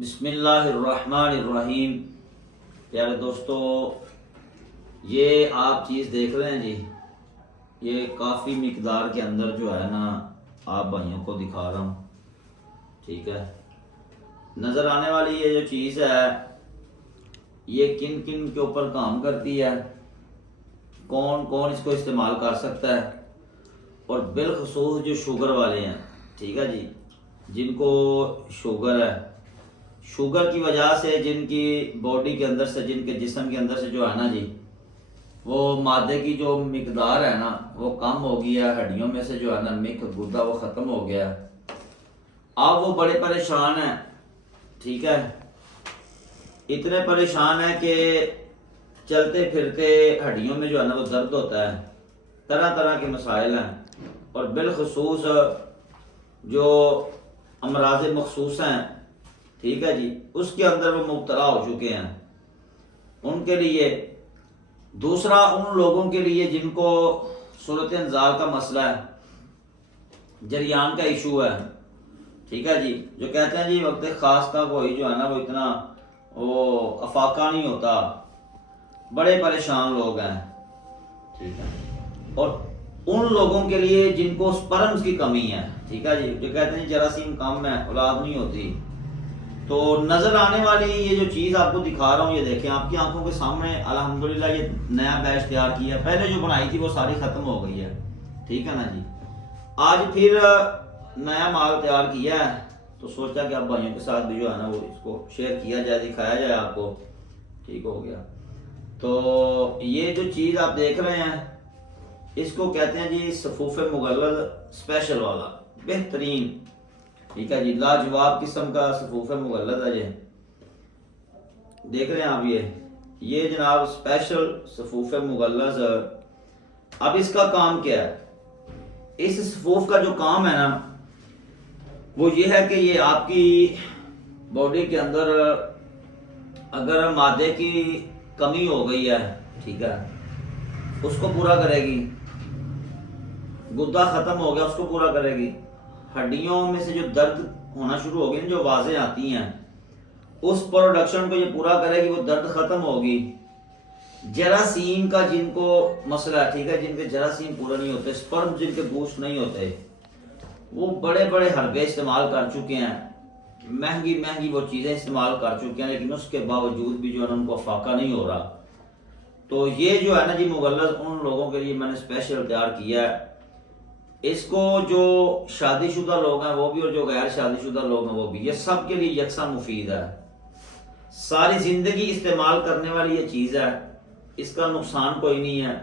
بسم اللہ الرحمن الرحیم۔ پیارے دوستو، یہ آپ چیز دیکھ رہے ہیں جی، یہ کافی مقدار کے اندر جو ہے نا آپ بھائیوں کو دکھا رہا ہوں، ٹھیک ہے۔ نظر آنے والی یہ جو چیز ہے یہ کن کن کے اوپر کام کرتی ہے، کون کون اس کو استعمال کر سکتا ہے، اور بالخصوص جو شوگر والے ہیں، ٹھیک ہے جی، جن کو شوگر ہے، شوگر کی وجہ سے جن کی باڈی کے اندر سے، جن کے جسم کے اندر سے جو ہے نا جی، وہ مادے کی جو مقدار ہے نا وہ کم ہو گیا ہے، ہڈیوں میں سے جو ہے نا مکھ گردہ وہ ختم ہو گیا ہے۔ اب وہ بڑے پریشان ہیں، ٹھیک ہے، اتنے پریشان ہیں کہ چلتے پھرتے ہڈیوں میں جو ہے نا وہ درد ہوتا ہے، طرح طرح کے مسائل ہیں، اور بالخصوص جو امراض مخصوص ہیں، ٹھیک ہے جی، اس کے اندر وہ مبتلا ہو چکے ہیں۔ ان کے لیے، دوسرا ان لوگوں کے لیے جن کو صورت انزال کا مسئلہ ہے، جریان کا ایشو ہے، ٹھیک ہے جی، جو کہتے ہیں جی وقت خاص کا کوئی جو ہے نا وہ اتنا وہ افاقہ نہیں ہوتا، بڑے پریشان لوگ ہیں، ٹھیک ہے، اور ان لوگوں کے لیے جن کو سپرمز کی کمی ہے، ٹھیک ہے جی، جو کہتے ہیں جی جراثیم کم ہے، اولاد نہیں ہوتی، تو نظر آنے والی یہ جو چیز آپ کو دکھا رہا ہوں، یہ دیکھیں آپ کی آنکھوں کے سامنے الحمدللہ یہ نیا بیچ تیار کیا ہے، پہلے جو بنائی تھی وہ ساری ختم ہو گئی ہے، ٹھیک ہے نا جی، آج پھر نیا مال تیار کیا ہے، تو سوچا کہ اب بھائیوں کے ساتھ بھی جو ہے نا وہ اس کو شیئر کیا جائے، دکھایا جائے آپ کو، ٹھیک ہو گیا۔ تو یہ جو چیز آپ دیکھ رہے ہیں اس کو کہتے ہیں جی صفوف مغلظ اسپیشل والا، بہترین، ٹھیک ہے جی، لاجواب قسم کا صفوف مغلظ ہے، یہ دیکھ رہے ہیں آپ، یہ جناب اسپیشل صفوف مغلظ۔ اب اس کا کام کیا ہے؟ اس صفوف کا جو کام ہے نا وہ یہ ہے کہ یہ آپ کی باڈی کے اندر اگر مادے کی کمی ہو گئی ہے، ٹھیک ہے، اس کو پورا کرے گی، گردہ ختم ہو گیا اس کو پورا کرے گی، ہڈیوں میں سے جو درد ہونا شروع ہوگی نا، جو آوازیں آتی ہیں، اس پروڈکشن کو یہ پورا کرے گی، وہ درد ختم ہوگی۔ جراثیم کا جن کو مسئلہ ہے، ٹھیک ہے، جن کے جراثیم پورا نہیں ہوتے، سپرم جن کے بوسٹ نہیں ہوتے، وہ بڑے بڑے حربے استعمال کر چکے ہیں، مہنگی مہنگی وہ چیزیں استعمال کر چکے ہیں، لیکن اس کے باوجود بھی جو ہے نا ان کو افاقہ نہیں ہو رہا۔ تو یہ جو ہے نا جی مغلظ ان لوگوں کے لیے میں نے اسپیشل تیار کیا ہے۔ اس کو جو شادی شدہ لوگ ہیں وہ بھی، اور جو غیر شادی شدہ لوگ ہیں وہ بھی، یہ سب کے لیے یکساں مفید ہے، ساری زندگی استعمال کرنے والی یہ چیز ہے، اس کا نقصان کوئی نہیں ہے،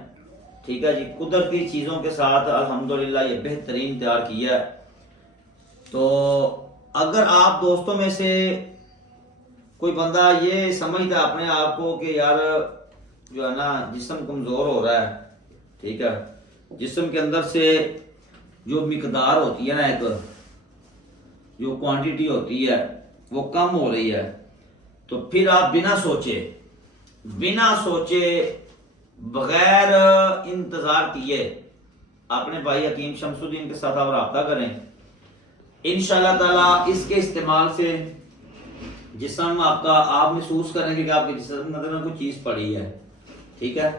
ٹھیک ہے جی، قدرتی چیزوں کے ساتھ الحمدللہ یہ بہترین تیار کیا ہے۔ تو اگر آپ دوستوں میں سے کوئی بندہ یہ سمجھتا ہے اپنے آپ کو کہ یار جو ہے نا جسم کمزور ہو رہا ہے، ٹھیک ہے، جسم کے اندر سے جو مقدار ہوتی ہے نا، ایک جو کوانٹیٹی ہوتی ہے وہ کم ہو رہی ہے، تو پھر آپ بنا سوچے بغیر انتظار کیے اپنے بھائی حکیم شمس الدین کے ساتھ آپ رابطہ کریں، انشاءاللہ تعالی اس کے استعمال سے جسم آپ کا، آپ محسوس کریں گے کہ آپ کے جسم کے اندر کوئی چیز پڑی ہے، ٹھیک ہے،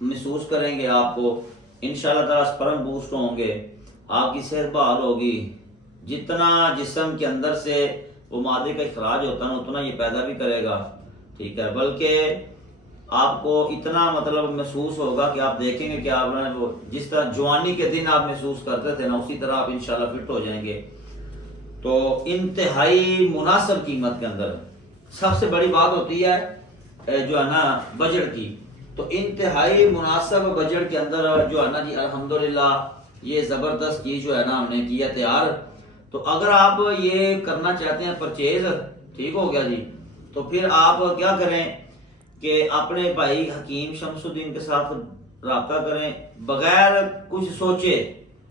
محسوس کریں گے آپ کو، انشاءاللہ تعالی سپرم بوسٹ ہوں گے، آپ کی صحت بحال ہوگی، جتنا جسم کے اندر سے وہ مادے کا اخراج ہوتا ہے اتنا یہ پیدا بھی کرے گا، ٹھیک ہے، بلکہ آپ کو اتنا مطلب محسوس ہوگا کہ آپ دیکھیں گے کہ آپ نے وہ جس طرح جوانی کے دن آپ محسوس کرتے تھے نا، اسی طرح آپ انشاءاللہ فٹ ہو جائیں گے۔ تو انتہائی مناسب قیمت کے اندر، سب سے بڑی بات ہوتی ہے جو ہے نا بجٹ کی، تو انتہائی مناسب بجٹ کے اندر جو ہے نا جی الحمدللہ یہ زبردست چیز جو ہے نا ہم نے کیا تیار۔ تو اگر آپ یہ کرنا چاہتے ہیں پرچیز، ٹھیک ہو گیا جی، تو پھر آپ کیا کریں کہ اپنے بھائی حکیم شمس الدین کے ساتھ رابطہ کریں، بغیر کچھ سوچے،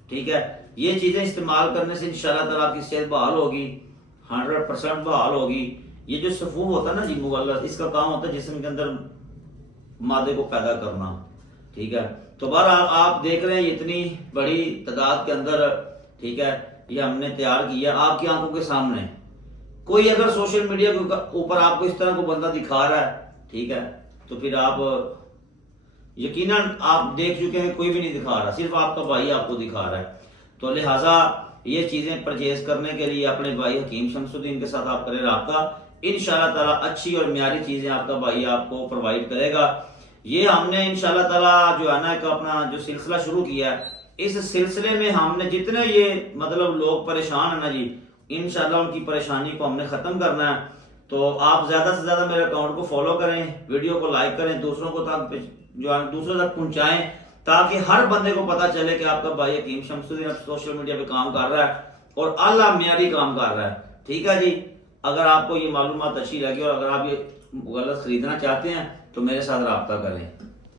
ٹھیک ہے، یہ چیزیں استعمال کرنے سے انشاءاللہ تعالیٰ آپ کی صحت بحال ہوگی، 100% بحال ہوگی۔ یہ جو صفوف ہوتا ہے نا جی مغلظ، اس کا کام ہوتا ہے جسم کے اندر مادے کو پیدا کرنا، ٹھیک ہے۔ تو بہرحال آپ دیکھ رہے ہیں اتنی بڑی تعداد کے اندر، ٹھیک ہے، یہ ہم نے تیار کیا آپ کی آنکھوں کے سامنے، کوئی اگر سوشل میڈیا کے اوپر آپ کو اس طرح کو بندہ دکھا رہا ہے، ٹھیک ہے، تو پھر آپ یقیناً آپ دیکھ چکے ہیں کوئی بھی نہیں دکھا رہا، صرف آپ کا بھائی آپ کو دکھا رہا ہے. تو لہٰذا یہ چیزیں پرچیز کرنے کے لیے اپنے بھائی حکیم شمس الدین کے ساتھ آپ کریں رابطہ، انشاءاللہ تعالیٰ اچھی اور معیاری چیزیں آپ کا بھائی آپ کو پرووائڈ کرے گا. یہ ہم نے انشاءاللہ تعالیٰ جو ہے نا ایک اپنا جو سلسلہ شروع کیا ہے، اس سلسلے میں ہم نے جتنے یہ مطلب لوگ پریشان ہیں نا جی، انشاءاللہ ان کی پریشانی کو ہم نے ختم کرنا ہے. تو آپ زیادہ سے زیادہ میرے اکاؤنٹ کو فالو کریں، ویڈیو کو لائک کریں، دوسروں کو تک جو ہے دوسروں تک پہنچائیں، تاکہ ہر بندے کو پتہ چلے کہ آپ کا بھائی حکیم شمس الدین اب سوشل میڈیا پہ کام کر رہا ہے اور اعلیٰ معیاری کام کر رہا ہے. ٹھیک ہے جی، اگر آپ کو یہ معلومات اچھی لگی اور اگر آپ یہ غلط خریدنا چاہتے ہیں تو میرے ساتھ رابطہ کریں.